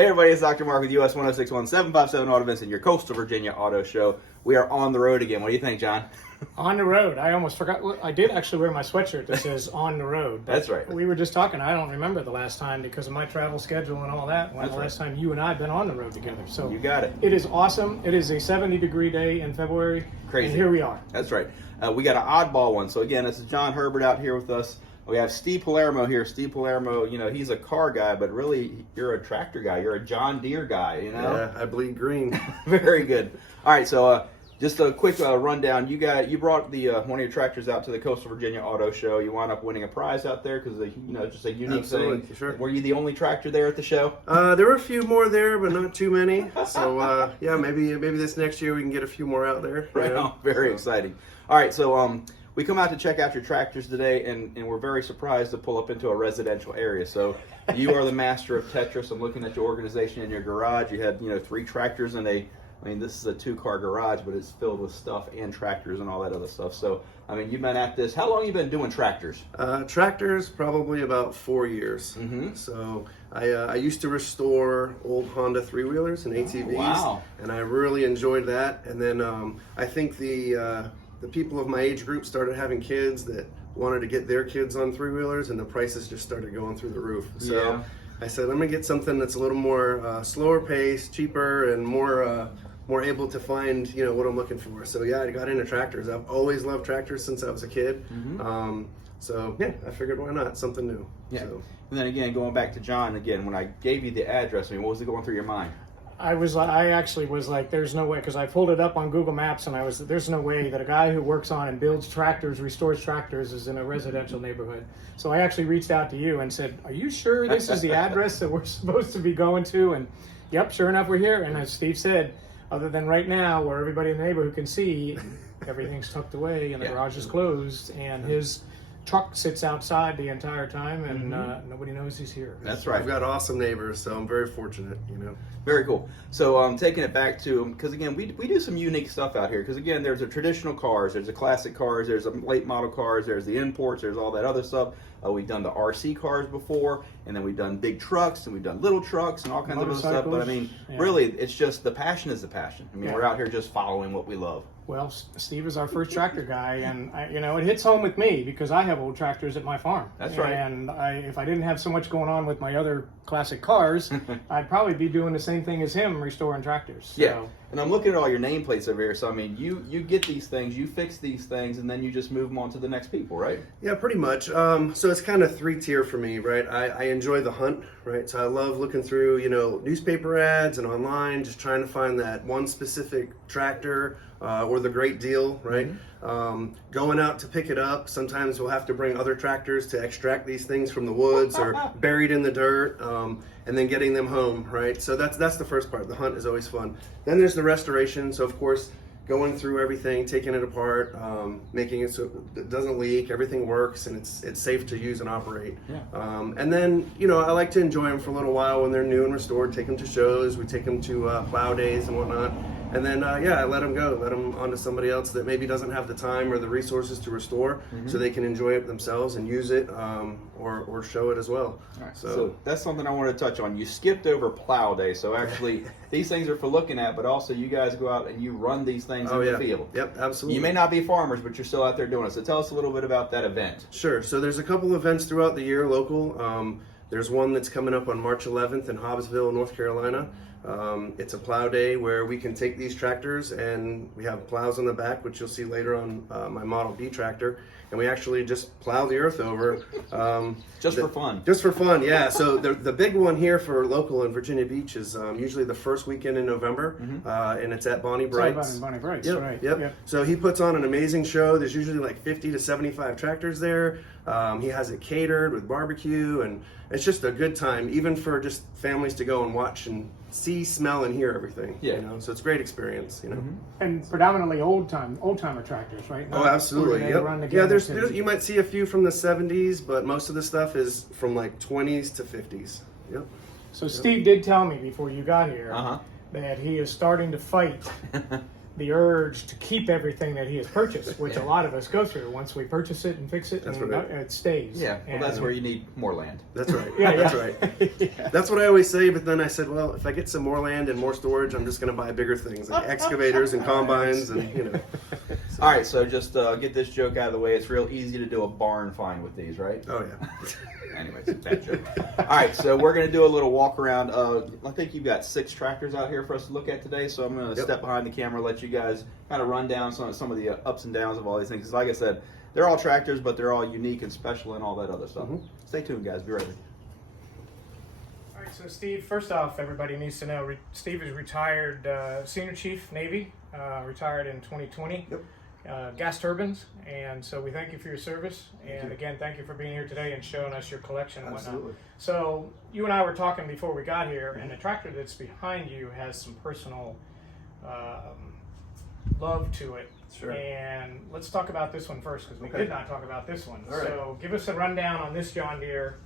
Hey everybody, it's Dr. Mark with US 1061 757 Auto Events and your Coastal Virginia Auto Show. We are on the road again. What do you think, John? On the road. I almost forgot. I did actually wear my sweatshirt that says on the road. That's right. We were just talking. I don't remember the last time because of my travel schedule and all that. When the last time you and I have been on the road together. So you got it. It is awesome. It is a 70-degree day in February. Crazy. And here we are. That's right. We got an oddball one. So again, this is John Herbert out here with us. We have Steve Palermo here. Steve Palermo, you know, he's a car guy, but really you're a tractor guy. You're a John Deere guy, you know? Yeah, I bleed green. Very good. All right, so just a quick rundown. You brought the one of your tractors out to the Coastal Virginia Auto Show. You wound up winning a prize out there because just a unique Absolutely, thing. sure. Were you the only tractor there at the show? There were a few more there, but not too many. So yeah, maybe this next year we can get a few more out there. Right on. Very exciting. All right, so we come out to check out your tractors today, and we're very surprised to pull up into a residential area. So you are the master of Tetris. I'm looking at your organization in your garage. You had 3 tractors and this is a 2-car garage, but it's filled with stuff and tractors and all that other stuff. So, you've been at this. How long have you been doing tractors? Tractors, probably about 4 years. Mm-hmm. So I used to restore old Honda 3-wheelers and ATVs. Wow. And I really enjoyed that. And then I think the people of my age group started having kids that wanted to get their kids on 3-wheelers, and the prices just started going through the roof. So yeah. I said, I'm gonna get something that's a little more slower pace, cheaper, and more able to find what I'm looking for. So yeah, I got into tractors. I've always loved tractors since I was a kid. Mm-hmm. So yeah, I figured why not, something new. Yeah. So. And then again, going back to John again, when I gave you the address, what was it going through your mind? I actually was like, there's no way, because I pulled it up on Google Maps and there's no way that a guy who works on and builds tractors, restores tractors, is in a residential neighborhood. So I actually reached out to you and said, are you sure this is the address that we're supposed to be going to? And yep, sure enough, we're here. And as Steve said, other than right now where everybody in the neighborhood can see, everything's tucked away and the garage is closed and his truck sits outside the entire time and nobody knows he's here. That's right. I've got awesome neighbors, so I'm very fortunate, Very cool. So taking it back to, because again, we do some unique stuff out here. Because again, there's the traditional cars, there's the classic cars, there's the late model cars, there's the imports, there's all that other stuff. We've done the RC cars before, and then we've done big trucks, and we've done little trucks, and all kinds of other stuff. But really, it's just the passion is the passion. We're out here just following what we love. Well, Steve is our first tractor guy, and it hits home with me because I have old tractors at my farm. That's right. And if I didn't have so much going on with my other classic cars, I'd probably be doing the same thing as him, restoring tractors. So. Yeah. And I'm looking at all your nameplates over here. So you get these things, you fix these things, and then you just move them on to the next people, right? Yeah, pretty much. So it's kind of 3-tier for me, right? I enjoy the hunt, right? So I love looking through, newspaper ads and online, just trying to find that one specific tractor or the great deal, right? Going out to pick it up. Sometimes we'll have to bring other tractors to extract these things from the woods or buried in the dirt, and then getting them home, right? So that's the first part. The hunt is always fun. Then there's the restoration. So of course, going through everything, taking it apart, making it so it doesn't leak, everything works, and it's safe to use and operate. Yeah. And then, I like to enjoy them for a little while when they're new and restored, take them to shows, we take them to plow days and whatnot. And then, I let them go, let them onto somebody else that maybe doesn't have the time or the resources to restore, so they can enjoy it themselves and use it or show it as well. All right. So that's something I wanted to touch on. You skipped over plow day. So actually, these things are for looking at, but also you guys go out and you run these things in the field. Yep, absolutely. You may not be farmers, but you're still out there doing it. So tell us a little bit about that event. Sure. So there's a couple events throughout the year, local. There's one that's coming up on March 11th in Hobbsville, North Carolina. It's a plow day where we can take these tractors and we have plows on the back, which you'll see later on my Model B tractor, and we actually just plow the earth over. Just for fun. Just for fun, yeah. So the big one here for local in Virginia Beach is usually the first weekend in November, and it's at Bonnie Bright's. Bonnie Bright's, yep, right. Yep. So he puts on an amazing show. There's usually like 50 to 75 tractors there. He has it catered with barbecue, and it's just a good time, even for just families to go and watch and see, smell, and hear everything. Yeah. So it's a great experience. And predominantly old-timer tractors, right? Oh, absolutely. Yep. Yeah, there's you might see a few from the 70s, but most of the stuff is from like 20s to 50s. Yep. So Steve did tell me before you got here that he is starting to fight the urge to keep everything that he has purchased, which a lot of us go through. Once we purchase it and fix it, That's and right. it stays. Yeah, well, that's where you need more land. That's right. Yeah, That's yeah. right. Yeah. That's what I always say, but then I said, well, if I get some more land and more storage, I'm just going to buy bigger things like excavators and combines and, you know. All right, so just get this joke out of the way. It's real easy to do a barn find with these, right? Oh, yeah. Anyways, bad joke. All right, so we're going to do a little walk around. I think you've got 6 tractors out here for us to look at today, so I'm going to Yep. step behind the camera, let you guys kind of run down some of the ups and downs of all these things. 'Cause like I said, they're all tractors, but they're all unique and special and all that other stuff. Mhm. Stay tuned, guys. Be right with you. All right, so Steve, first off, everybody needs to know Steve is retired Senior Chief Navy, retired in 2020. Yep. Gas turbines, and so we thank you for your service. And you. again, thank you for being here today and showing us your collection and whatnot. Absolutely. So you and I were talking before we got here, and the tractor that's behind you has some personal love to it. Sure. And let's talk about this one first, because we Okay. did not talk about this one. All right. So give us a rundown on this John Deere.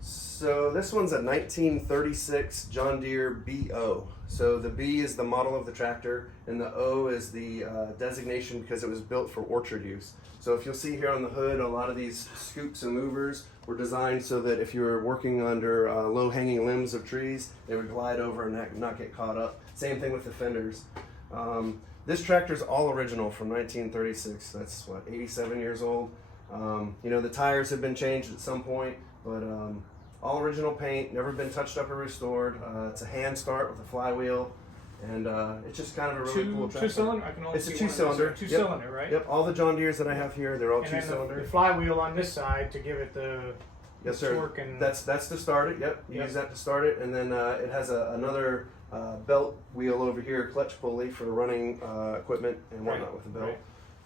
So this one's a 1936 John Deere BO. So the B is the model of the tractor, and the O is the designation because it was built for orchard use. So if you'll see here on the hood, a lot of these scoops and movers were designed so that if you were working under low-hanging limbs of trees, they would glide over and not get caught up. Same thing with the fenders. This tractor's all original from 1936. That's what, 87 years old. You know, the tires have been changed at some point, but all original paint, never been touched up or restored. It's a hand start with a flywheel, and it's just kind of a really cool tractor. Two-cylinder? I can only It's a see one. two-cylinder. Two-cylinder, right? Yep, all the John Deeres that I have here, they're all And then two-cylinder. the flywheel on this side to give it the Yes, sir. torque and That's to start it. Yep, you Yep. use that to start it, and then it has another belt wheel over here, clutch pulley for running equipment and whatnot Right, with the belt. right.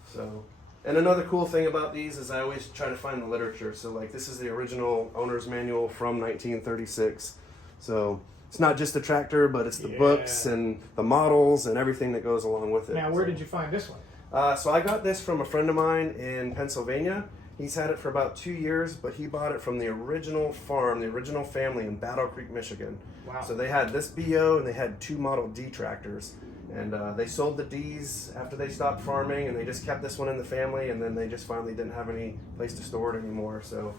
So, and another cool thing about these is I always try to find the literature. So, like, this is the original owner's manual from 1936. So it's not just a tractor, but it's the Yeah. books and the models and everything that goes along with it. Now, where So- did you find this one? So I got this from a friend of mine in Pennsylvania. He's had it for about 2 years, but he bought it from the original farm, the original family in Battle Creek, Michigan. Wow. So they had this BO and they had 2 Model D tractors. And they sold the Ds after they stopped farming, and they just kept this one in the family, and then they just finally didn't have any place to store it anymore. So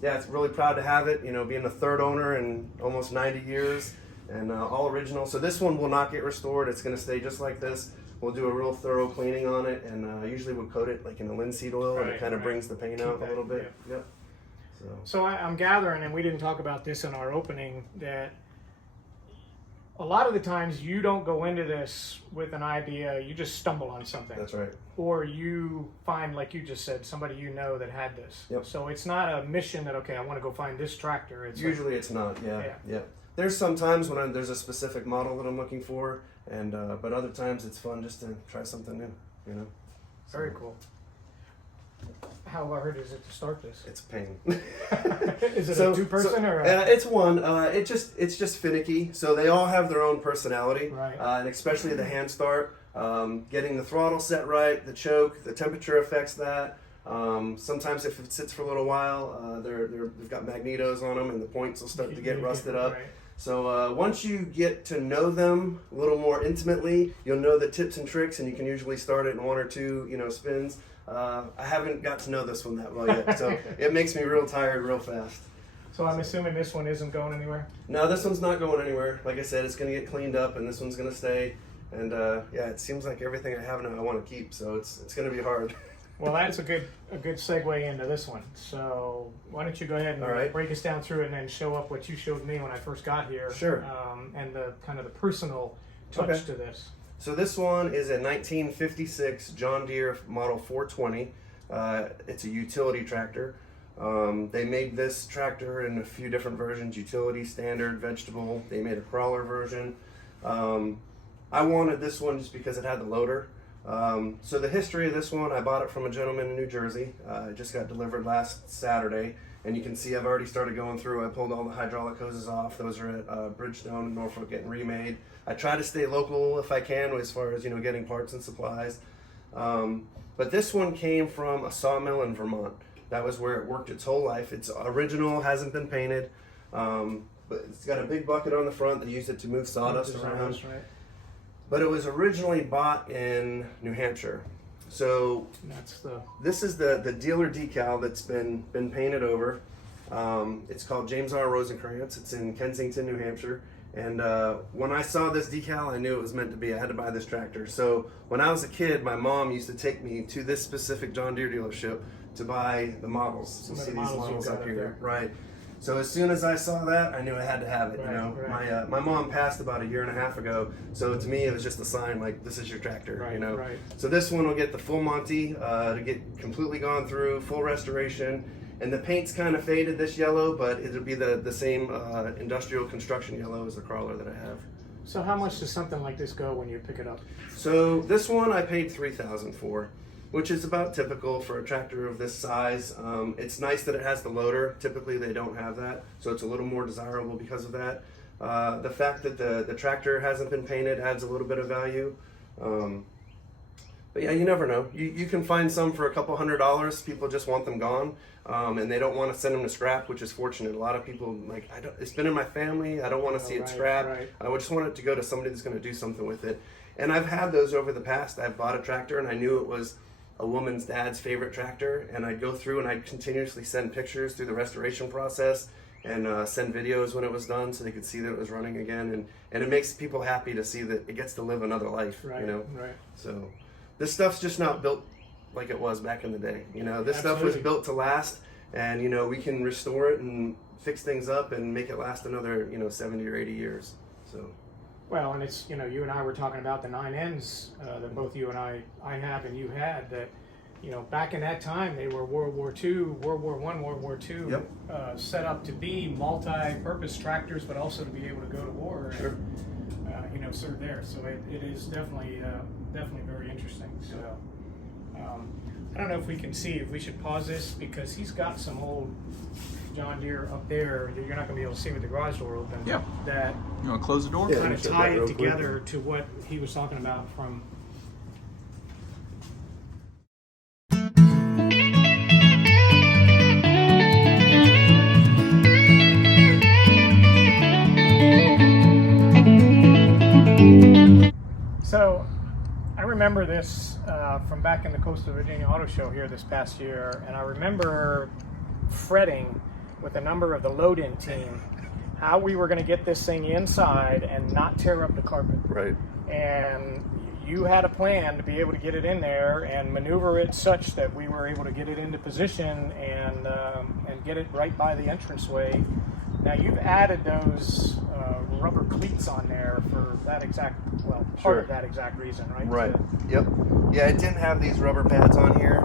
yeah, it's really proud to have it, you know, being the 3rd owner in almost 90 years, and all original. So this one will not get restored. It's going to stay just like this. We'll do a real thorough cleaning on it, and usually we'll coat it like in a linseed oil, and Right, it kind of right. brings the paint Keep out a that, little bit. Yep. So I'm gathering, and we didn't talk about this in our opening, that a lot of the times you don't go into this with an idea, you just stumble on something. That's right. Or you find, like you just said, somebody you know that had this. Yep. So it's not a mission that, okay, I want to go find this tractor. It's Usually it's not. Yeah. Yeah. There's some times when there's a specific model that I'm looking for, and but other times it's fun just to try something new. You know. very cool. How hard is it to start this? It's a pain. Is it a two-person or a... it's one. It's just finicky. So they all have their own personality, Right. And especially the hand start. Getting the throttle set right, the choke, the temperature affects that. Sometimes if it sits for a little while, they've got magnetos on them, and the points will start to get rusted up. Right. So once you get to know them a little more intimately, you'll know the tips and tricks, and you can usually start it in 1 or 2, spins. I haven't got to know this one that well yet, so it makes me real tired real fast. So I'm assuming this one isn't going anywhere? No, this one's not going anywhere. Like I said, it's going to get cleaned up, and this one's going to stay. And yeah, it seems like everything I have now I want to keep, so it's going to be hard. Well, that's a good segue into this one. So why don't you go ahead and All right. break us down through it, and then show up what you showed me when I first got here. Sure. And the kind of the personal touch Okay. to this. So this one is a 1956 John Deere Model 420. It's a utility tractor. They made this tractor in a few different versions: utility, standard, vegetable. They made a crawler version. I wanted this one just because it had the loader. So the history of this one, I bought it from a gentleman in New Jersey. It just got delivered last Saturday, and you can see I've already started going through. I pulled all the hydraulic hoses off. Those are at Bridgestone in Norfolk getting remade. I try to stay local if I can as far as getting parts and supplies. But this one came from a sawmill in Vermont. That was where it worked its whole life. It's original, hasn't been painted, but it's got a big bucket on the front. They used it to move sawdust around. Right. but it was originally bought in New Hampshire. So That's the this is the dealer decal that's been painted over. It's called James R. Rosencrantz. It's in Kensington, New Hampshire. And when I saw this decal, I knew it was meant to be. I had to buy this tractor. So when I was a kid, my mom used to take me to this specific John Deere dealership to buy the models. Some You of see the these models models you've got up up here, there. right? So as soon as I saw that, I knew I had to have it. Right, you know, right. my mom passed about 1.5 years ago. So to me, it was just a sign like this is your tractor. Right, you know. right. So this one will get the full Monty to get completely gone through, full restoration. And the paint's kind of faded this yellow, but it'll be the same industrial construction yellow as the crawler that I have. So how much does something like this go when you pick it up? So this one I paid $3,000 for, which is about typical for a tractor of this size. It's nice that it has the loader. Typically they don't have that, so it's a little more desirable because of that. The fact that the tractor hasn't been painted adds a little bit of value. But yeah, you never know. You can find some for a couple $100. People just want them gone, and they don't want to send them to scrap, which is fortunate. A lot of people like, it's been in my family. I don't want to see it right, scrapped. right. I just want it to go to somebody that's going to do something with it. And I've had those over the past. I've bought a tractor, and I knew it was a woman's dad's favorite tractor, and I'd go through and I'd continuously send pictures through the restoration process and send videos when it was done so they could see that it was running again. And it makes people happy to see that it gets to live another life. Right, you know. right. So this stuff's just not built like it was back in the day. You know, this stuff was Absolutely. built to last, and you know we can restore it and fix things up and make it last another 70 or 80 years. So Well, and it's, you know, you and I were talking about the 9Ns that both you and I have and you had, that, you know, back in that time, they were World War II, World War I, World War II, Yep. set up to be multi-purpose tractors, but also to be able to go to war Sure. and, you know, serve there. So it is definitely very interesting. So I don't know if we can see, if we should pause this, because he's got some old John Deere up there that you're not going to be able to see with the garage door open. Yeah. That You want to close the door? Yeah. kind of shut that tie real it quick. together to what he was talking about from. So I remember this from back in the Coastal Virginia Auto Show here this past year, and I remember fretting with a number of the load-in team how we were going to get this thing inside and not tear up the carpet. right. And you had a plan to be able to get it in there and maneuver it such that we were able to get it into position and get it right by the entranceway. Now you've added those rubber cleats on there for that exact, well, part Sure. of that exact reason, right? Right. To- Yep. Yeah, it didn't have these rubber pads on here,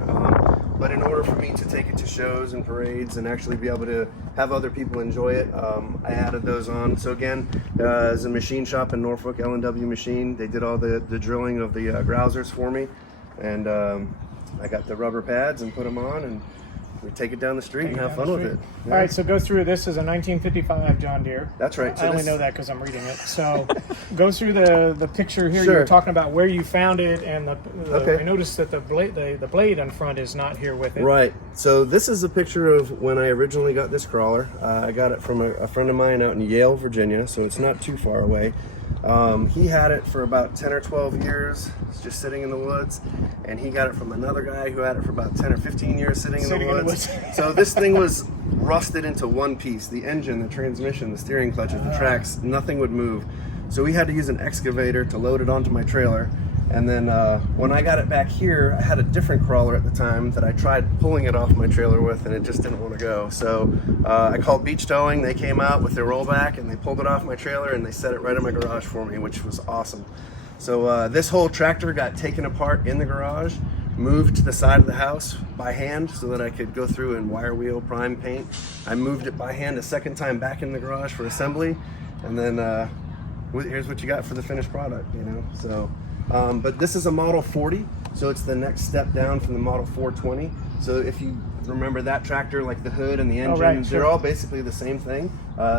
but in order for me to take it to shows and parades and actually be able to have other people enjoy it, I added those on. So again, as a machine shop in Norfolk, L&W Machine, they did all the drilling of the grousers for me, and I got the rubber pads and put them on, and we take it down the street and have fun with it. All right, so go through, this is a 1955 John Deere. That's right. I So only this- know that because I'm reading it. So go through the picture here. You Sure. were talking about where you found it, and Okay. I noticed that the blade in front is not here with it. Right. So this is a picture of when I originally got this crawler. I got it from a friend of mine out in Yale, Virginia, so it's not too far away. He had it for about 10 or 12 years, just sitting in the woods, and he got it from another guy who had it for about 10 or 15 years sitting in the woods. So this thing was rusted into one piece. The engine, the transmission, the steering clutches, the tracks, nothing would move. So we had to use an excavator to load it onto my trailer. And then when I got it back here, I had a different crawler at the time that I tried pulling it off my trailer with, and it just didn't want to go. So I called Beach Towing. They came out with their rollback, and they pulled it off my trailer, and they set it right in my garage for me, which was awesome. So this whole tractor got taken apart in the garage, moved to the side of the house by hand so that I could go through and wire wheel, prime, paint. I moved it by hand a second time back in the garage for assembly, and then here's what you got for the finished product, you know. So, but this is a Model 40, so it's the next step down from the Model 420. So if you remember that tractor, like the hood and the engine, right, sure. they're all basically the same thing.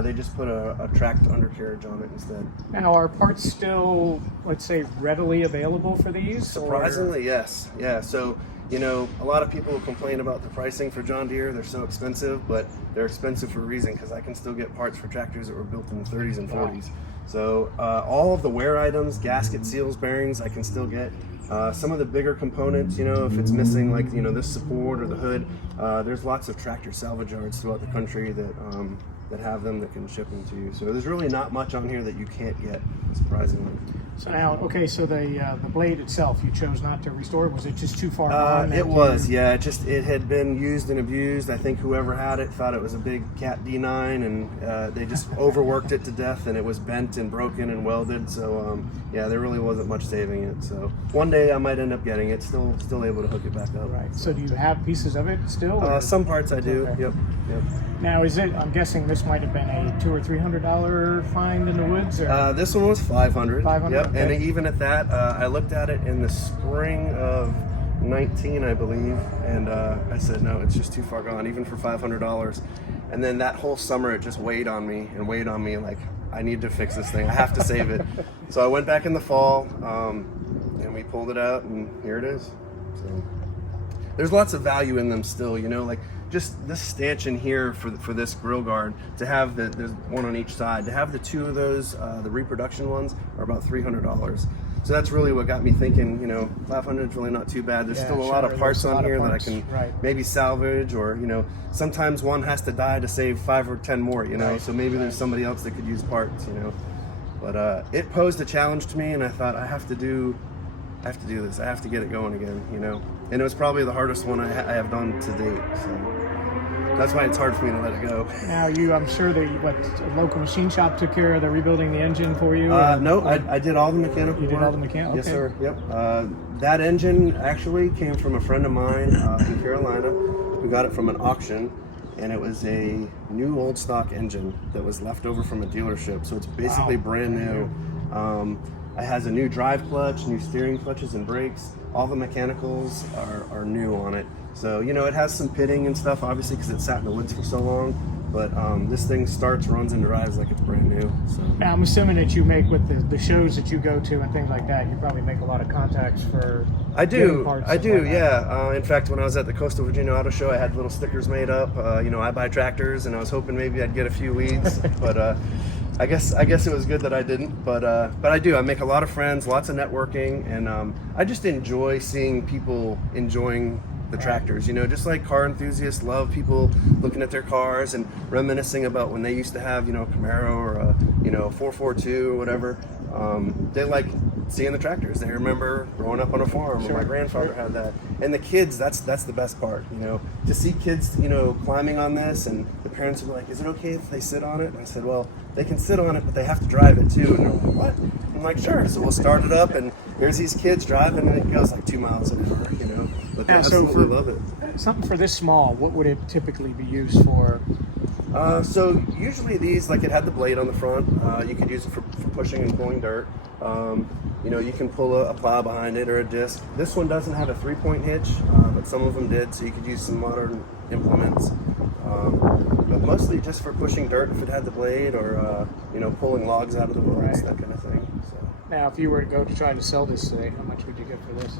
They just put a tracked undercarriage on it instead. Now, are parts still, let's say, readily available for these? Surprisingly, yes. Yeah, so, you know, a lot of people complain about the pricing for John Deere. They're so expensive, but they're expensive for a reason, because I can still get parts for tractors that were built in the 30s and 40s. So all of the wear items, gasket seals, bearings, I can still get. Some of the bigger components, if it's missing, like this support or the hood, there's lots of tractor salvage yards throughout the country that have them, that can ship them to you. So there's really not much on here that you can't get, surprisingly. So now, okay, so the blade itself, you chose not to restore. Was it just too far gone? It was, yeah. It had been used and abused. I think whoever had it thought it was a big Cat D9, and they just overworked it to death, and it was bent and broken and welded. So yeah, there really wasn't much saving it. So one day I might end up getting it. Still able to hook it back up. Right. So do you have pieces of it still? Some parts I do. Okay. Yep. Now, I'm guessing this might have been a $200 or $300 find in the woods? Or? This one was $500. 500. Yep. Okay. And even at that, I looked at it in the spring of 19, I believe, and I said no, it's just too far gone, even for $500. And then that whole summer, it just weighed on me like, I need to fix this thing. I have to save it. So I went back in the fall, and we pulled it out, and here it is. So there's lots of value in them still, like just this stanchion here for this grill guard, to have there's one on each side, to have the two of those, the reproduction ones, are about $300. So that's really what got me thinking, 500 is really not too bad. There's still a lot of parts on here that I can maybe salvage, or, sometimes one has to die to save 5 or 10 more, so maybe there's somebody else that could use parts, But it posed a challenge to me, and I thought, I have to do this. I have to get it going again, And it was probably the hardest one I have done to date, so that's why it's hard for me to let it go. Now, I'm sure that a local machine shop took care of the rebuilding the engine for you? No, I did all the mechanical You did work. all the mechanical? Yes, sir. Yep. That engine actually came from a friend of mine in Carolina who got it from an auction, and it was a new old stock engine that was left over from a dealership. So it's basically brand new. It has a new drive clutch, new steering clutches and brakes. All the mechanicals are new on it. So, it has some pitting and stuff, obviously, because it sat in the woods for so long. But this thing starts, runs, and drives like it's brand new. So. Now, I'm assuming that you make, with the shows that you go to and things like that, you probably make a lot of contacts for I do, parts yeah. In fact, when I was at the Coastal Virginia Auto Show, I had little stickers made up. I buy tractors, and I was hoping maybe I'd get a few leads. But I guess it was good that I didn't. But I do. I make a lot of friends, lots of networking, and I just enjoy seeing people enjoying the tractors, just like car enthusiasts love people looking at their cars and reminiscing about when they used to have, a Camaro or a, 442 or whatever. They like seeing the tractors. They remember growing up on a farm. Sure. My grandfather had that. And the kids, that's the best part, to see kids, climbing on this, and the parents were like, is it okay if they sit on it? And I said, well, they can sit on it, but they have to drive it too. And they're like, what? I'm like, sure. So we'll start it up, and here's these kids driving, and it goes like 2 miles an hour, But they absolutely love it. Something for this small, what would it typically be used for? So usually these, like, it had the blade on the front. You could use it for pushing and pulling dirt. You can pull a plow behind it or a disc. This one doesn't have a 3-point hitch, but some of them did, so you could use some modern implements. But mostly just for pushing dirt if it had the blade, or pulling logs out of the woods, that kind of thing. So. Now, if you were to go to try to sell this today, how much would you get for this?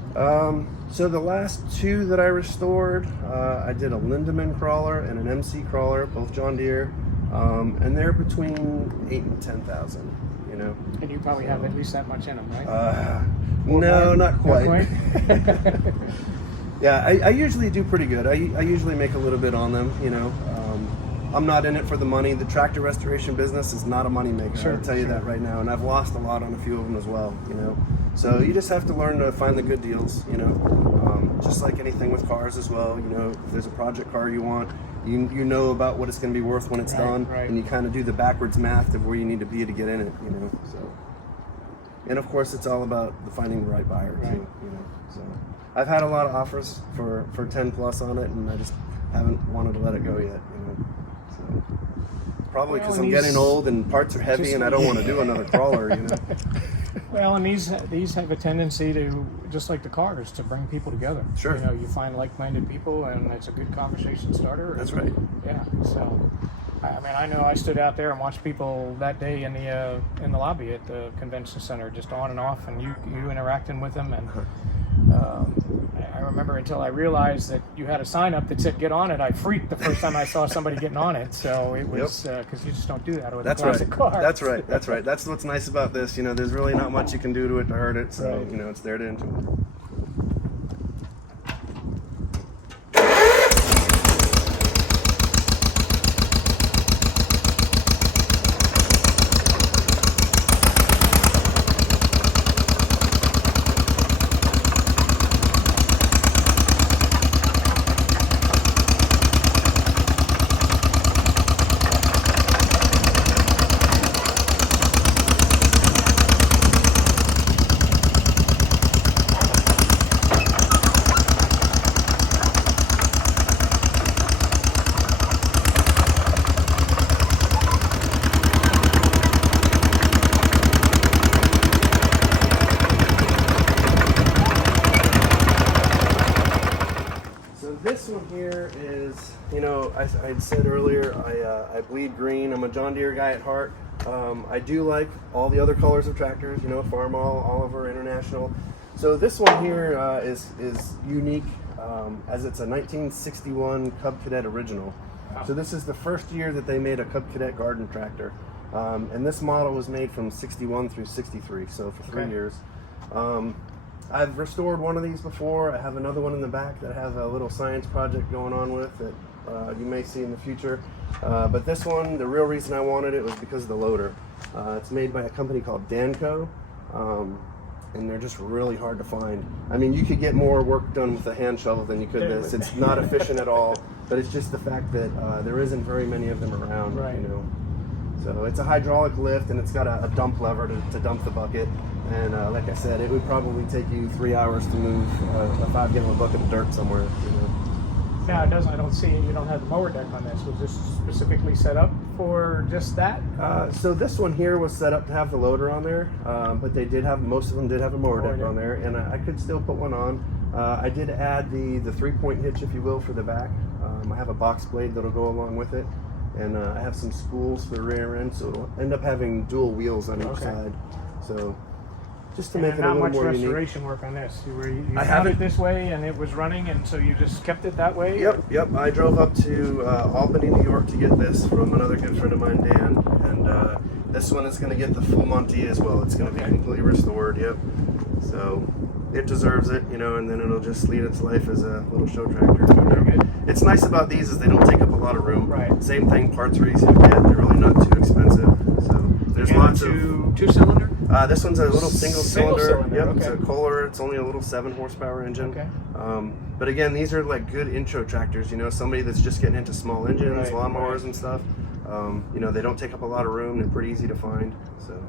So the last two that I restored, I did a Lindemann crawler and an MC crawler, both John Deere, and they're between 8,000 and 10,000. And you probably have at least that much in them, right? No, not quite. Yeah, I usually do pretty good. I usually make a little bit on them. I'm not in it for the money. The tractor restoration business is not a money maker. Sure, I'll tell you that right now. And I've lost a lot on a few of them as well. So you just have to learn to find the good deals. Just like anything with cars as well. If there's a project car you want, you know about what it's going to be worth when it's done, and you kind of do the backwards math of where you need to be to get in it. So. And of course, it's all about finding the right buyer too. So I've had a lot of offers for 10 plus on it, and I just haven't wanted to let it go yet. So probably because I'm getting old and parts are heavy, and I don't want to do another crawler. Well, and these have a tendency to, just like the cars, to bring people together. Sure. You find like-minded people, and it's a good conversation starter. That's right. Yeah. So, I know I stood out there and watched people that day in the lobby at the convention center, just on and off, and you interacting with them, and I remember until I realized that you had a sign up that said "Get on it." I freaked the first time I saw somebody getting on it. So it was because you just don't do that with a classic car. That's right. That's right. That's what's nice about this. You know, there's really not much you can do to it to hurt it. So Right. you know, it's there to enjoy. This one here is, you know, I said earlier, I bleed green. I'm a John Deere guy at heart. I do like all the other colors of tractors, you know, Farmall, Oliver, International. So this one here is unique as it's a 1961 Cub Cadet original. Wow. So this is the first year that they made a Cub Cadet garden tractor. And this model was made from 61 through 63, so for 3 Okay. years. I've restored one of these before. I have another one in the back that I have a little science project going on with that you may see in the future. But this one, the real reason I wanted it was because of the loader. It's made by a company called Danco, and they're just really hard to find. I mean, you could get more work done with a hand shovel than you could this. It's not efficient at all, but it's just the fact that there isn't very many of them around, Right. you know. So it's a hydraulic lift, and it's got a dump lever to dump the bucket. And like I said, it would probably take you 3 hours to move a 5-gallon bucket of dirt somewhere. You know. Now it doesn't. I don't see. You don't have the mower deck on this. Was this specifically set up for just that? So this one here was set up to have the loader on there, but they did have, most of them did have a mower deck on there, and I could still put one on. I did add the 3-point hitch, if you will, for the back. I have a box blade that'll go along with it, and I have some spools for the rear end, so it'll end up having dual wheels on each side. So just to make it a not little much more unique. restoration work on this. You I found haven't- it this way, and it was running, and so you just kept it that way. Yep. I drove up to Albany, New York to get this from another good friend of mine, Dan. And this one is going to get the full Monty as well. It's going to be completely restored. Yep. So it deserves it, you know, and then it'll just lead its life as a little show tractor. You know. Very good. It's nice about these is they don't take up a lot of room. Right. Same thing, parts are easy to get. They're really not too expensive. So there's lots of. Two-cylinder. This one's a little single cylinder. Yep, okay. it's a Kohler. It's only a little 7-horsepower engine. Okay. But again, these are like good intro tractors. You know, somebody that's just getting into small engines, Right, lawnmowers, right. and stuff. You know, they don't take up a lot of room. They're pretty easy to find. So.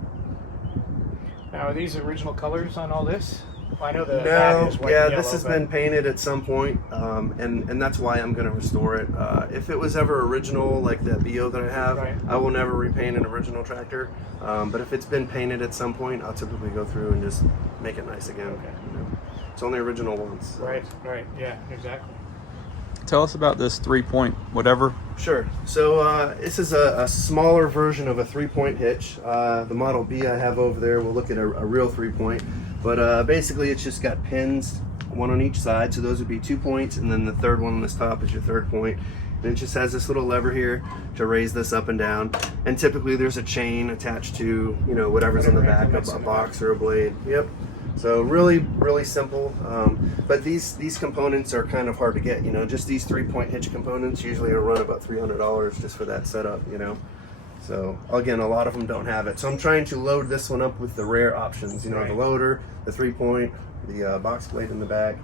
Now, are these original colors on all this? Well, I know the back No, is white yeah, and yellow, this has but- been painted at some point, and that's why I'm going to restore it. If it was ever original, like that BO that I have, Right. I will never repaint an original tractor. But if it's been painted at some point, I'll typically go through and just make it nice again. Okay. You know? It's only original once. So. Right. Yeah. Exactly. Tell us about this 3-point whatever. Sure. So this is a smaller version of a 3-point hitch. The Model B I have over there, we'll look at a real 3-point. But basically it's just got pins, one on each side. So those would be 2 points, and then the third one on this top is your 3rd point. And it just has this little lever here to raise this up and down. And typically there's a chain attached to, you know, whatever's in the back, a box or a blade. Yep. So really, really simple. But these components are kind of hard to get. You know, just these 3-point hitch components usually will run about $300 just for that setup. You know, so again, a lot of them don't have it. So I'm trying to load this one up with the rare options. You know, the loader, the 3-point, the box blade in the back.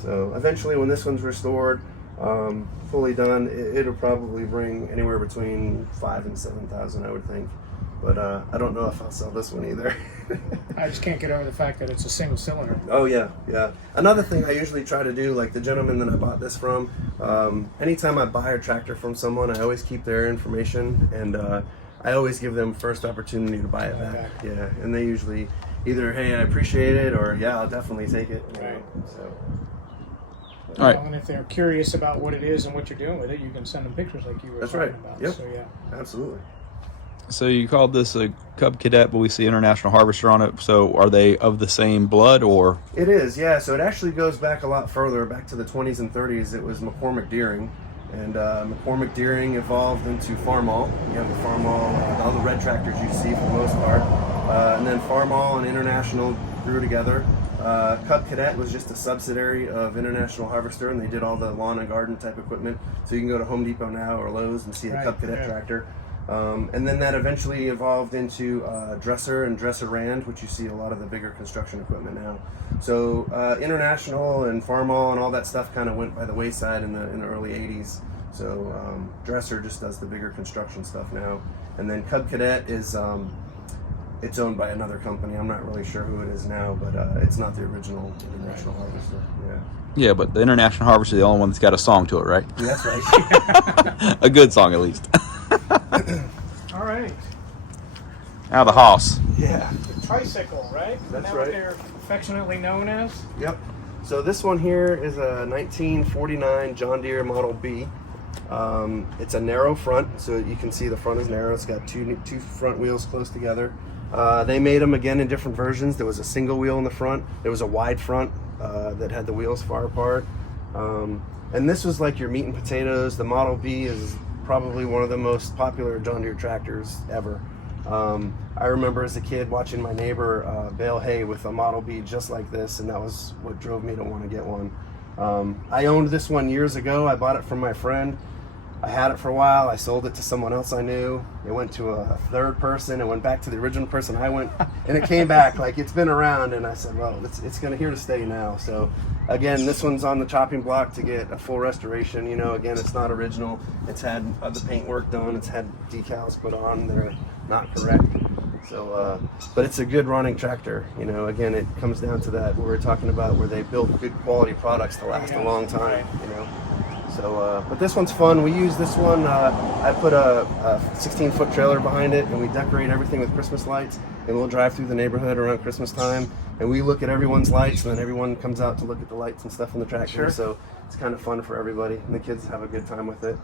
So eventually, when this one's restored, fully done, it'll probably bring anywhere between $5,000 and $7,000, I would think. But I don't know if I'll sell this one either. I just can't get over the fact that it's a single cylinder. Oh yeah. Another thing I usually try to do, like the gentleman that I bought this from, anytime I buy a tractor from someone, I always keep their information, and I always give them first opportunity to buy it back. Yeah, and they usually either, hey, I appreciate it, or yeah, I'll definitely take it. You know, so. All right. And if they're curious about what it is and what you're doing with it, you can send them pictures like you were That's talking right. about. Yep. So yeah. Absolutely. So you called this a Cub Cadet, but we see International Harvester on it. So are they of the same blood, or? It is, yeah. So it actually goes back a lot further, back to the 20s and 30s. It was McCormick Deering, and McCormick Deering evolved into Farmall. You have the Farmall, all the red tractors you see for the most part, and then Farmall and International grew together. Cub Cadet was just a subsidiary of International Harvester, and they did all the lawn and garden type equipment. So you can go to Home Depot now or Lowe's and see a Cub Cadet tractor. And then that eventually evolved into Dresser and Dresser Rand, which you see a lot of the bigger construction equipment now. So International and Farmall and all that stuff kind of went by the wayside in the early 80s. So Dresser just does the bigger construction stuff now. And then Cub Cadet is it's owned by another company. I'm not really sure who it is now, but it's not the original International Harvester. Yeah. Yeah, but the International Harvester is the only one that's got a song to it, right? Yeah, that's right. A good song, at least. All right. Now the Hoss. Yeah. The tricycle, right? That's Isn't that right. what they're affectionately known as? Yep. So this one here is a 1949 John Deere Model B. It's a narrow front, so you can see the front is narrow. It's got two front wheels close together. They made them again in different versions. There was a single wheel in the front. There was a wide front that had the wheels far apart. And this was like your meat and potatoes. The Model B is probably one of the most popular John Deere tractors ever. I remember as a kid watching my neighbor bale hay with a Model B just like this, and that was what drove me to want to get one. I owned this one years ago. I bought it from my friend. I had it for a while. I sold it to someone else I knew. It went to a third person. It went back to the original person I went, and it came back. Like, it's been around, and I said, well, it's here to stay now. So again, this one's on the chopping block to get a full restoration. You know, again, it's not original. It's had the paint work done. It's had decals put on. They're not correct. So, but it's a good running tractor. You know, again, it comes down to that what we were talking about, where they build good quality products to last a long time. You know. So, but this one's fun. We use this one. I put a 16-foot trailer behind it, and we decorate everything with Christmas lights. And we'll drive through the neighborhood around Christmas time, and we look at everyone's lights, and then everyone comes out to look at the lights and stuff in the tractor. Sure. So it's kind of fun for everybody, and the kids have a good time with it.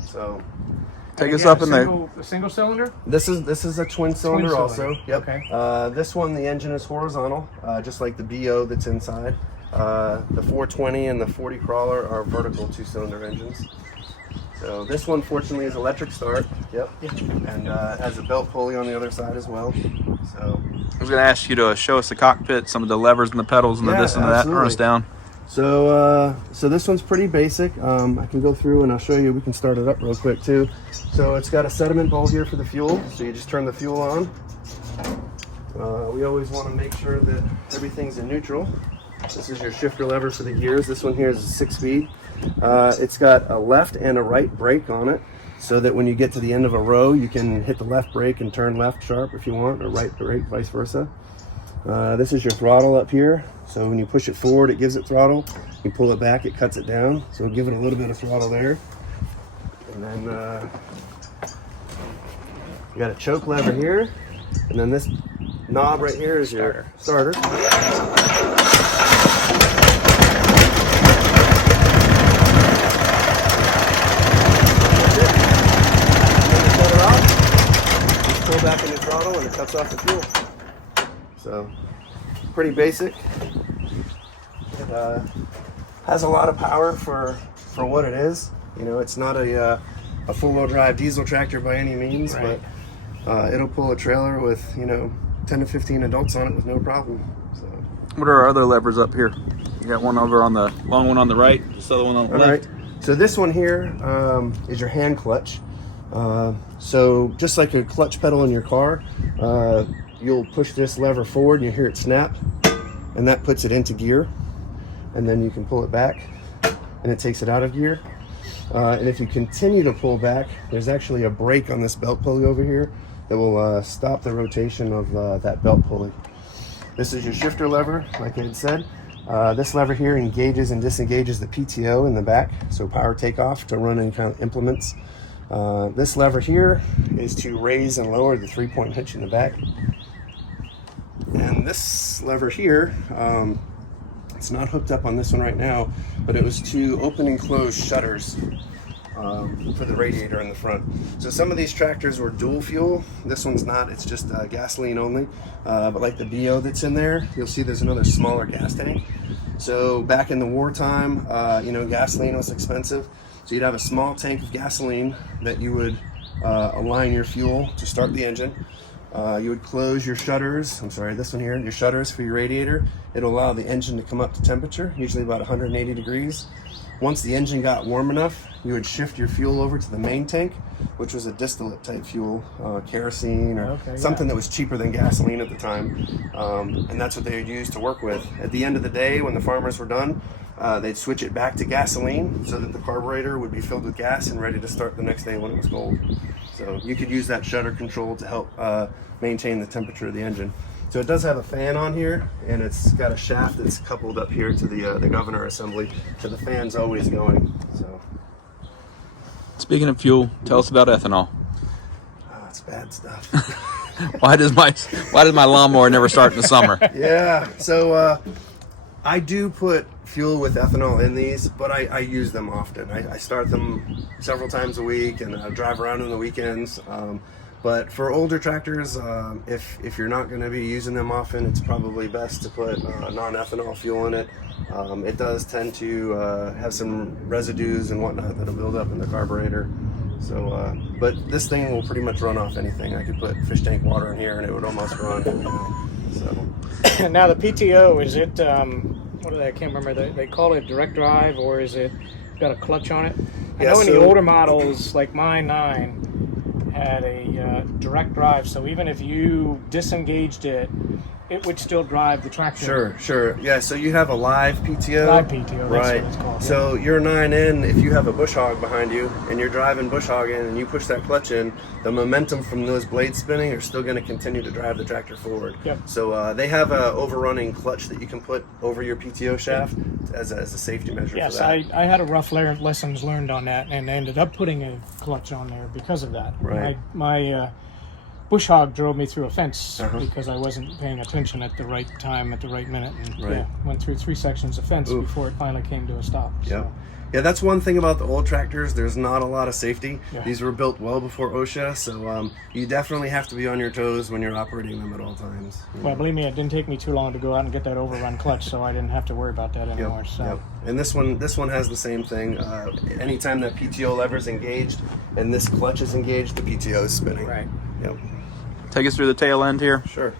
So Take us up in there. A single cylinder? this is a twin cylinder also. Yep. Okay. This one, the engine is horizontal, just like the BO that's inside. The 420 and the 40 crawler are vertical 2-cylinder engines. So this one, fortunately, is electric start. Yep. And has a belt pulley on the other side as well. So I was going to ask you to show us the cockpit, some of the levers and the pedals and the this and that. Run us down. So this one's pretty basic. I can go through and I'll show you. We can start it up real quick too. So it's got a sediment bowl here for the fuel. So you just turn the fuel on. We always want to make sure that everything's in neutral. This is your shifter lever for the gears. This one here is a 6-speed. It's got a left and a right brake on it, so that when you get to the end of a row, you can hit the left brake and turn left sharp if you want, or right brake, vice versa. This is your throttle up here. So when you push it forward, it gives it throttle. You pull it back, it cuts it down. So give it a little bit of throttle there. And then you got a choke lever here. And then this knob right here is your starter. Pull back in the throttle and it cuts off the fuel. So pretty basic. It has a lot of power for what it is. You know, it's not a full-wheel drive diesel tractor by any means, Right. but it'll pull a trailer with 10 to 15 adults on it with no problem. So. What are our other levers up here? You got one over on the long one on the right, this other one on the left. All right. So this one here is your hand clutch. So just like a clutch pedal in your car, you'll push this lever forward and you hear it snap, and that puts it into gear, and then you can pull it back and it takes it out of gear. And if you continue to pull back, there's actually a brake on this belt pulley over here that will stop the rotation of that belt pulley. This is your shifter lever, like I had said. This lever here engages and disengages the PTO in the back, so power takeoff to run any kind of implements. This lever here is to raise and lower the 3-point hitch in the back. And this lever here, it's not hooked up on this one right now, but it was to open and close shutters. for the radiator in the front. So some of these tractors were dual fuel. This one's not, it's just gasoline only. But like the BO that's in there, you'll see there's another smaller gas tank. So back in the wartime, gasoline was expensive. So you'd have a small tank of gasoline that you would align your fuel to start the engine. You would close your shutters, this one here, your shutters for your radiator. It'll allow the engine to come up to temperature, usually about 180 degrees. Once the engine got warm enough, you would shift your fuel over to the main tank, which was a distillate type fuel, kerosene or something that was cheaper than gasoline at the time. And that's what they would use to work with. At the end of the day, when the farmers were done, they'd switch it back to gasoline so that the carburetor would be filled with gas and ready to start the next day when it was cold. So you could use that shutter control to help maintain the temperature of the engine. So it does have a fan on here, and it's got a shaft that's coupled up here to the governor assembly, so the fan's always going. So. Speaking of fuel, tell us about ethanol. Oh, it's bad stuff. Why does my lawnmower never start in the summer? Yeah, so I do put fuel with ethanol in these, but I use them often. I start them several times a week, and I drive around on the weekends. But for older tractors, if you're not going to be using them often, it's probably best to put non-ethanol fuel in it. It does tend to have some residues and whatnot that'll build up in the carburetor. So, but this thing will pretty much run off anything. I could put fish tank water in here and it would almost run. So. Now the PTO, is it, I can't remember, they call it direct drive, or is it got a clutch on it? I know in the older models, like my 9, had a direct drive, so even if you disengaged it, it would still drive the tractor. Sure. Yeah, so you have a live PTO. Live PTO, right. That's what it's called. So your 9N, if you have a bush hog behind you and you're driving bush hogging and you push that clutch in, the momentum from those blades spinning are still going to continue to drive the tractor forward. Yep. So they have a overrunning clutch that you can put over your PTO shaft as a safety measure. Yes, for that. I had a rough lessons learned on that, and ended up putting a clutch on there because of that. Right. My bush hog drove me through a fence because I wasn't paying attention at the right time, at the right minute, and went through 3 sections of fence before it finally came to a stop. So. Yeah, that's one thing about the old tractors. There's not a lot of safety. Yeah. These were built well before OSHA, so you definitely have to be on your toes when you're operating them at all times. Well, believe me, it didn't take me too long to go out and get that overrun clutch, so I didn't have to worry about that anymore. So. And this one has the same thing. Anytime that PTO lever is engaged and this clutch is engaged, the PTO is spinning. Right. Yep. Take us through the tail end here. Sure.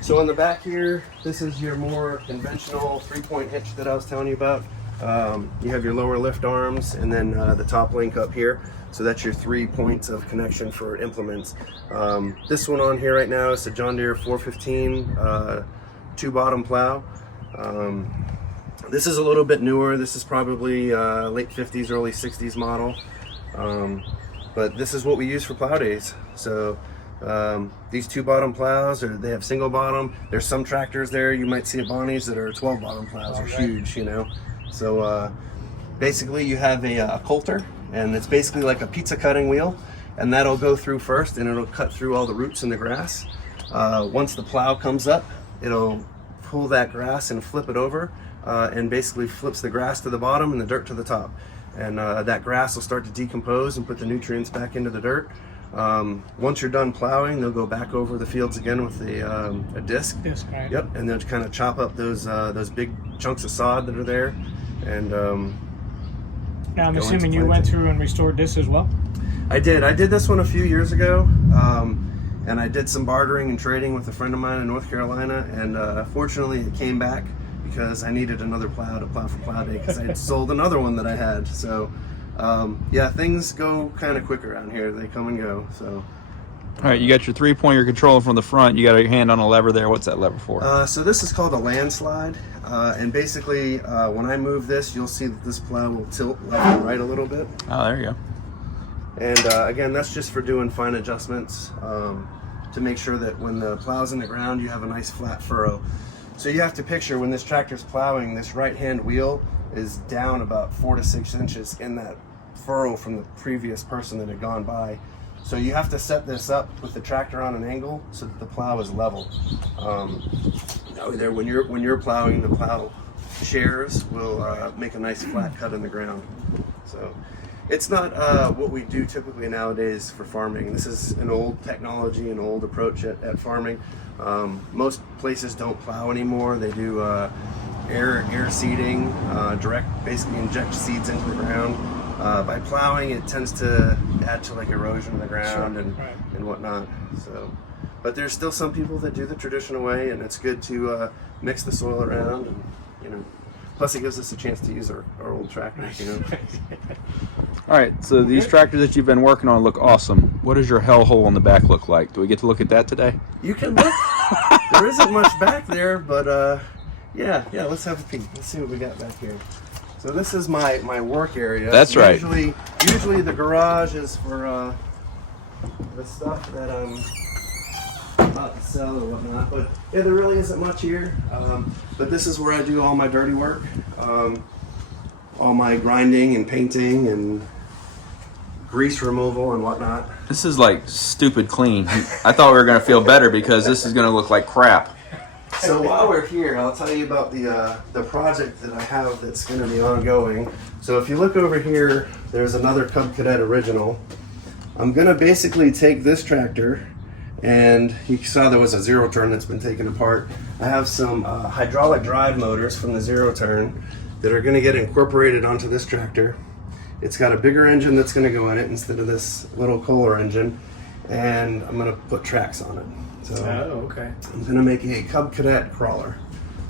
So on the back here, this is your more conventional 3-point hitch that I was telling you about. You have your lower lift arms and then the top link up here. So that's your 3 points of connection for implements. This one on here right now is a John Deere 415 2-bottom plow. This is a little bit newer. This is probably late 50s, early 60s model. But this is what we use for plow days. So these 2-bottom plows, they have single bottom. There's some tractors there, you might see a Bonnie's that are 12-bottom plows, are huge, you know. So basically you have a coulter, and it's basically like a pizza cutting wheel, and that'll go through first, and it'll cut through all the roots in the grass. Once the plow comes up, it'll pull that grass and flip it over, and basically flips the grass to the bottom and the dirt to the top. And that grass will start to decompose and put the nutrients back into the dirt. Once you're done plowing, they'll go back over the fields again with a disc. Right. Yep, and they'll kind of chop up those big chunks of sod that are there. And now I'm assuming you went through and restored this as well? I did this one a few years ago, and I did some bartering and trading with a friend of mine in North Carolina, and fortunately it came back because I needed another plow to plow for plow day because I had sold another one that I had. So yeah, things go kind of quick around here. They come and go. So. All right, you got your 3-point you're controlling from the front. You got your hand on a lever there. What's that lever for? So this is called a landslide, and basically when I move this, you'll see that this plow will tilt left and right a little bit. Oh, there you go. And again, that's just for doing fine adjustments to make sure that when the plow's in the ground, you have a nice flat furrow. So you have to picture when this tractor's plowing, this right-hand wheel is down about 4 to 6 inches in that furrow from the previous person that had gone by. So you have to set this up with the tractor on an angle so that the plow is level. When you're plowing, the plow shares will make a nice flat cut in the ground. So, It's not what we do typically nowadays for farming. This is an old technology, an old approach at farming. Most places don't plow anymore. They do air seeding, direct, basically inject seeds into the ground. By plowing, it tends to add to like erosion of the ground and whatnot. So, but there's still some people that do the traditional way, and it's good to mix the soil around, and you know. Plus, it gives us a chance to use our old tractors, you know. All right, so these tractors that you've been working on look awesome. What does your hellhole in the back look like? Do we get to look at that today? You can look. There isn't much back there, but yeah, let's have a peek. Let's see what we got back here. So this is my work area. That's right. Usually the garage is for the stuff that I'm about to sell or whatnot. But yeah, there really isn't much here. But this is where I do all my dirty work, all my grinding and painting and grease removal and whatnot. This is like stupid clean. I thought we were going to feel better because this is going to look like crap. So while we're here, I'll tell you about the project that I have that's going to be ongoing. So if you look over here, there's another Cub Cadet original. I'm going to basically take this tractor, and you saw there was a zero turn that's been taken apart. I have some hydraulic drive motors from the zero turn that are going to get incorporated onto this tractor. It's got a bigger engine that's going to go in it instead of this little Kohler engine, and I'm going to put tracks on it. So okay. I'm going to make a Cub Cadet crawler.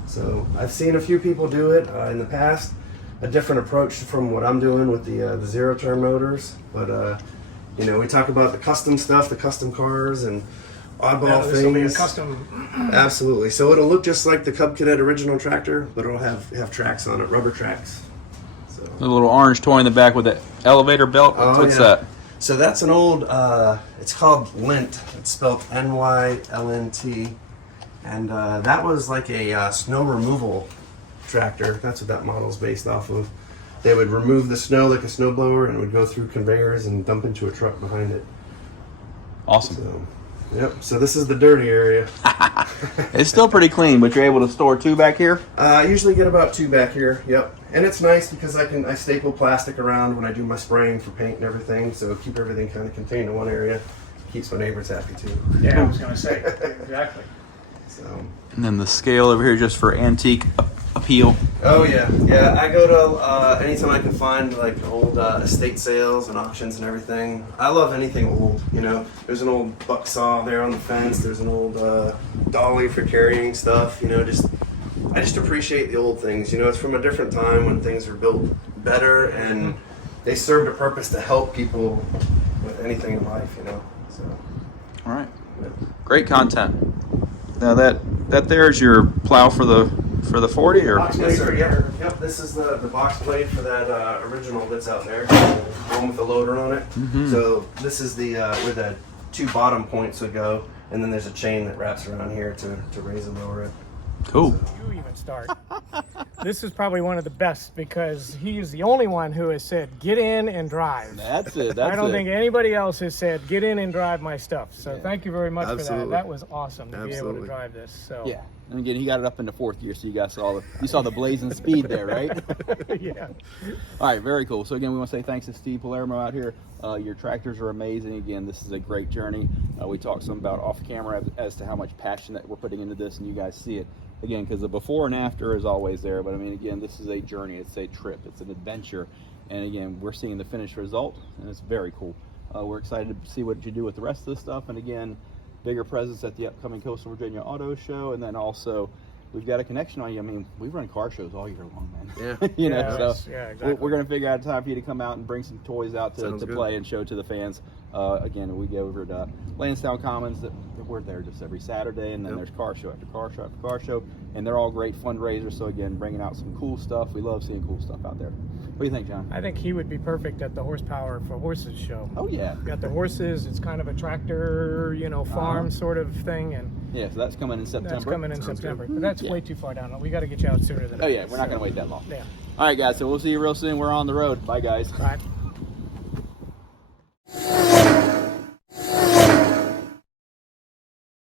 So I've seen a few people do it in the past, a different approach from what I'm doing with the zero turn motors. But you know, we talk about the custom stuff, the custom cars and oddball This things. will be a custom. Absolutely. So it'll look just like the Cub Cadet original tractor, but it'll have tracks on it, rubber tracks. So A little orange toy in the back with an elevator belt. What's that? So that's an old, it's called Lint. It's spelled Nylnt. And that was like a snow removal tractor. That's what that model's based off of. They would remove the snow like a snowblower, and it would go through conveyors and dump into a truck behind it. Awesome. So, yep. So this is the dirty area. It's still pretty clean, but you're able to store 2 back here? I usually get about 2 back here. Yep. And it's nice because I staple plastic around when I do my spraying for paint and everything, so keep everything kind of contained in one area. Keeps my neighbors happy too. Yeah, I was going to say. Exactly. So. And then the scale over here just for antique appeal. Oh yeah. I go to anytime I can find like old estate sales and auctions and everything. I love anything old. You know, there's an old buck saw there on the fence. There's an old dolly for carrying stuff. You know, I just appreciate the old things. You know, it's from a different time when things were built better and they served a purpose to help people with anything in life. You know, so. All right. Great content. Now that there's your plow for the 40 or Yes, sir. Yep. This is the box blade for that original that's out there, the one with the loader on it. Mm-hmm. So this is the where the 2 bottom points would go, and then there's a chain that wraps around here to raise and lower it. cool. You even start. This is probably one of the best because he is the only one who has said, get in and drive. That's it. I don't think anybody else has said, get in and drive my stuff. So thank you very much for that. Absolutely. That was awesome to be able to Absolutely. drive this. So Yeah. And again, he got it up into 4th gear, so you guys saw the blazing speed there, right? yeah. All right, very cool. So again, we want to say thanks to Steve Palermo out here. Your tractors are amazing. Again, this is a great journey. We talked some about off camera as to how much passion that we're putting into this, and you guys see it. Again, because the before and after is always there. But I mean, again, this is a journey. It's a trip. It's an adventure. And again, we're seeing the finished result, and it's very cool. We're excited to see what you do with the rest of this stuff. And again, bigger presence at the upcoming Coastal Virginia Auto Show, and then also we've got a connection on you. I mean, we run car shows all year long, man. Yeah. you know, Yeah, so exactly. we're going to figure out a time for you to come out and bring some toys out to Sounds good. play and show to the fans. Again, we go over to Lansdowne Commons. We're there just every Saturday, and then there's car show after car show after car show, and they're all great fundraisers. So again, bringing out some cool stuff. We love seeing cool stuff out there. What do you think, John? I think he would be perfect at the Horsepower for Horses show. Oh yeah, Got the horses. It's kind of a tractor, farm sort of thing, and yeah. So that's coming in September. that's coming in Sounds September. good. But that's Yeah. way too far down. We got to get you out sooner than Oh that. yeah, we're not going to wait that long. Yeah. All right, guys. So we'll see you real soon. We're on the road. Bye, guys. Bye.